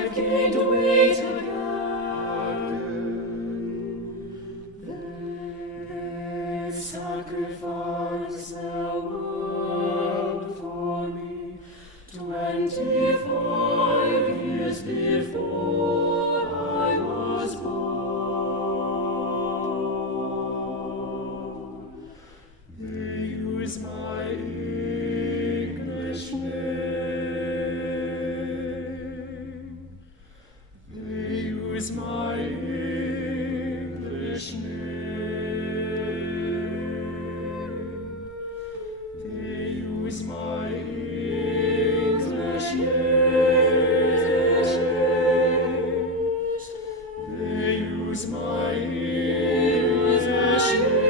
I've gained weight again. This sacrifice thou wert for me 25 years before I was born. They use my English name. They use my English name. They use my English name. They use my English name.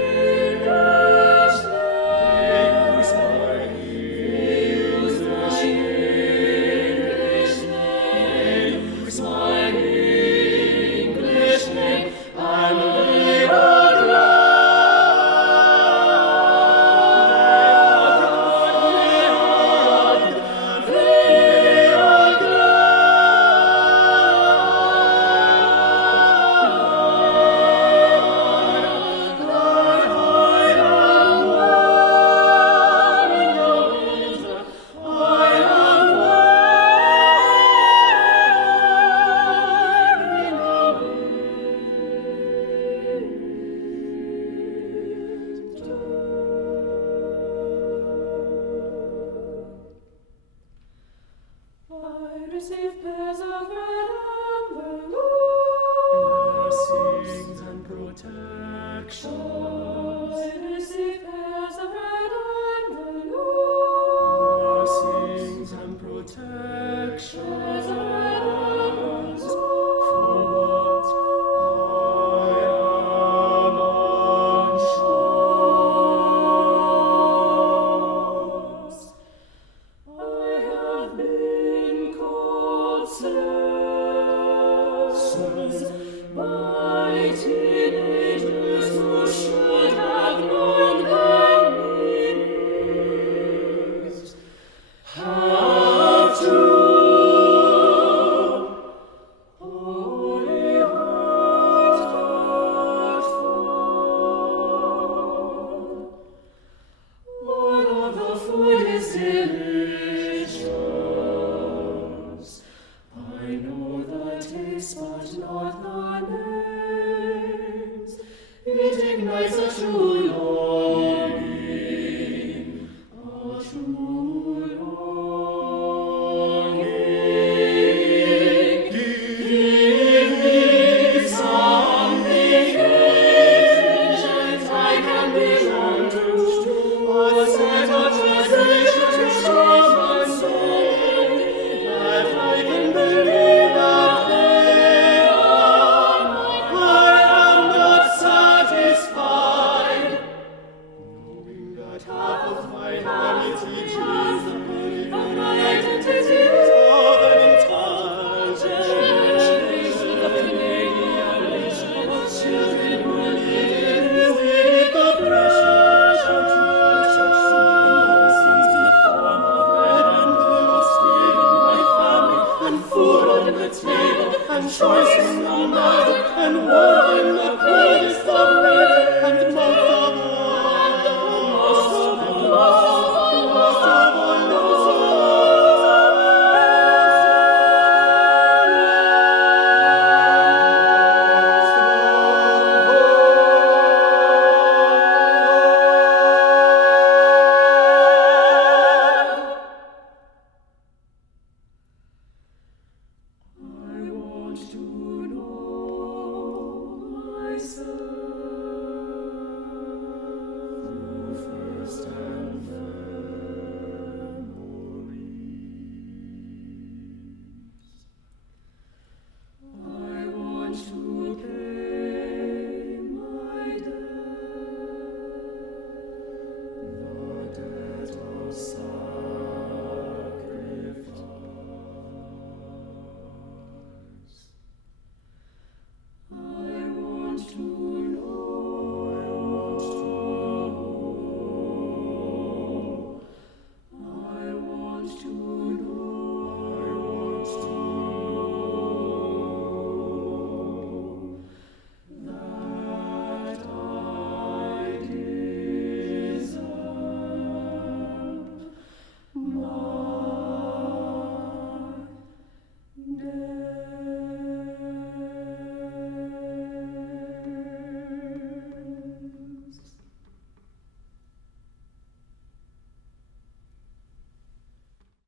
I receive pairs of red envelopes, blessings and protections. I receive pairs of red envelopes, blessings and protections. For what I am unsure. I have been sirs, by teenagers who should have known their meanings, have to holy heart fall. Lord of the food is delicious. I know the taste, but not the names. It ignites a true longing, a true longing. Give me something ancient I can belong to, a set of treasures of my soul, that I can believe that they are mine. I am not satisfied, knowing that half of my heritage is the of my identity is of an entire generation of Canadian nation of children who live in the precious blessings in the form of bread and envelopes given my family, and food on the table, and choice in the matter, and war in the coldest of weather, and most of I want to